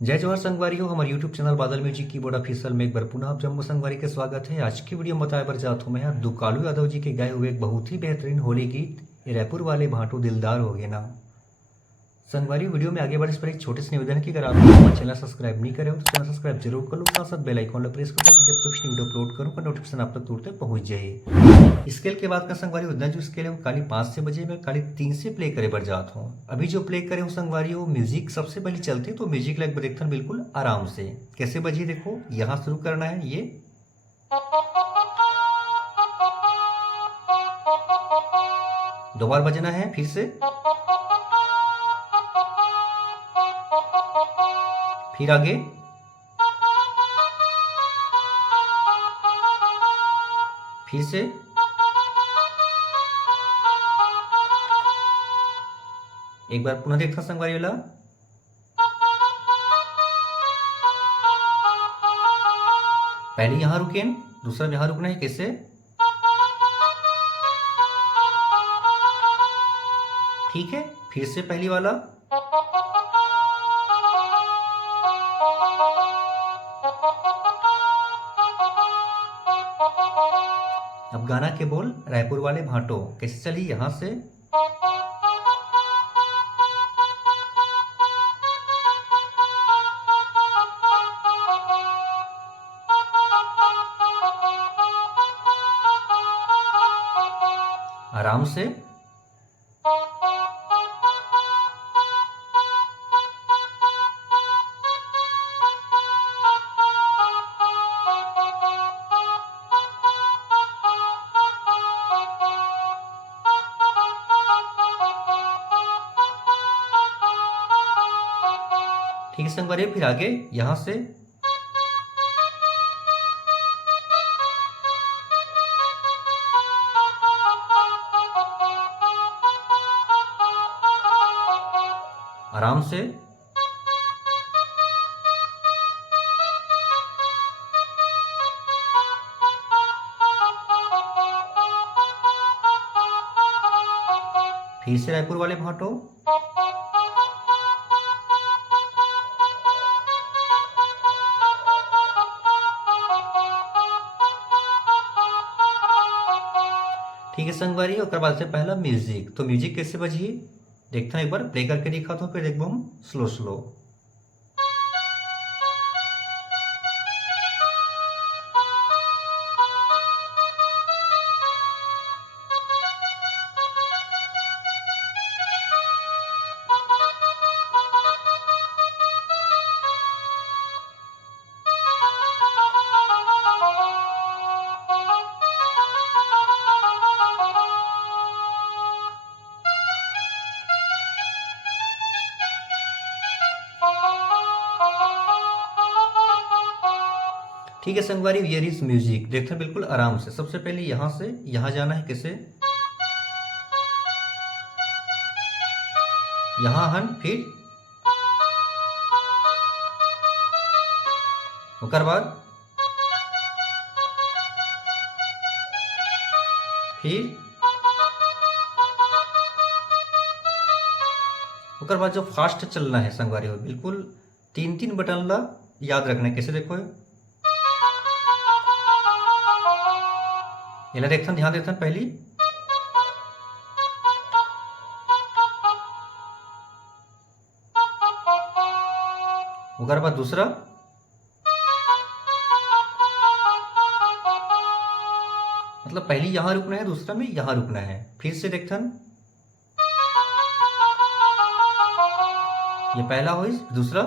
जय जवाहर संगवारी हो। हमारे यूट्यूब चैनल बादल म्यूजिक कीबोर्ड ऑफिशियल में एक बार पुनः आप जम्मू संगवारी के स्वागत है। आज की वीडियो में बताया बर जात हूँ मैं दुकालू यादव जी के गाए हुए एक बहुत ही बेहतरीन होली गीत ये रायपुर वाले भाटू दिलदार हो गए ना। संगवारी वीडियो में आगे बढ़े इस पर एक छोटे से निवेदन है कि अगर आप हमारा चैनल सब्सक्राइब नहीं करे हो तो चैनल सब्सक्राइब जरूर कर लो, साथ साथ बेल आइकन प्रेस करो ताकि जब कुछ वीडियो अपलोड करूँ नोटिफिकेशन आप तक तुरंत पहुंच जाए। स्केल के बाद का संगवारी उतना जो स्केल है वो काली 5 से बजे मैं काली 3 से प्ले करे बढ़ जाता हूँ। अभी जो प्ले करे हूँ संगवारी वो म्यूजिक सबसे पहले चलते तो म्यूजिक लाइक देखता हूँ बिल्कुल आराम से। कैसे बजी देखो, यहाँ शुरू करना है ये, दो बार बजना है, फिर से, फिर आगे, फिर से, एक बार पुनः देखता संगवारी वाला, पहले यहां रुके, दूसरा यहां रुकना है। कैसे, ठीक है, फिर से पहली वाला, अब गाना के बोल रायपुर वाले भाटो कैसे चली, यहां से, आराम से, ठीक है संगवारी, फिर आगे यहां से, आराम से, फिर से रायपुर वाले भाटो, ठीक है संगवारी। और बाद से पहला म्यूजिक, तो म्यूजिक कैसे बजी देखता हूं, एक बार प्ले करके दिखाता हूं, फिर देखो हम स्लो स्लो। ठीक है संगवारी, हियर इज म्यूजिक देखते हैं बिल्कुल आराम से। सबसे पहले यहां से यहां जाना है, कैसे, यहां हन, फिर ओकर बाद, फिर ओकर बाद जो फास्ट चलना है संगवारी हो बिल्कुल 3 3 बटन ला याद रखना है। कैसे देखो ये देखते ध्यान देते हैं, पहली, ओकर बाद दूसरा, मतलब पहली यहां रुकना है, दूसरा में यहां रुकना है। फिर से देखते हैं, ये पहला हो, दूसरा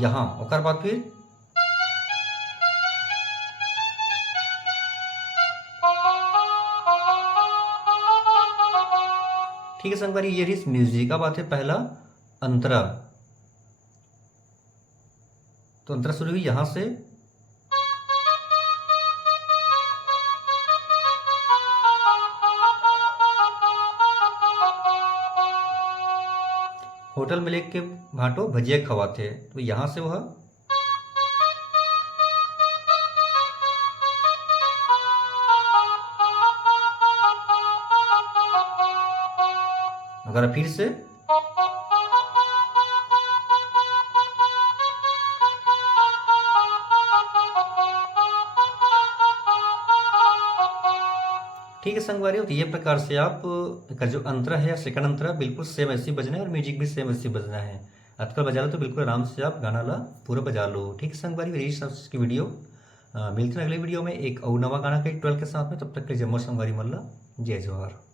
यहां, ओकर बाद फिर ठीक है संगवारी, ये रही म्यूजिक। अब आते पहला अंतरा। तो अंतरा शुरू हुई यहां से, होटल में लेके भाटो भजिया खवाते, तो यहां से वह अगर फिर से ठीक है संगवारी, तो ये प्रकार से आप का जो अंतरा है या सेकंड अंतरा बिल्कुल सेम ऐसे ही बजना है और म्यूजिक भी सेम ऐसे ही बजना है। अतकल बजा लो तो बिल्कुल आराम से आप गाना ला पूरा बजा लो। ठीक है संगवारी, मेरी की वीडियो मिलते हैं अगले वीडियो में एक और नवा गाना के ट्वेल्व के साथ में। तब तक के लिए जम्मू संगवारी मल्ला, जय जवाहर।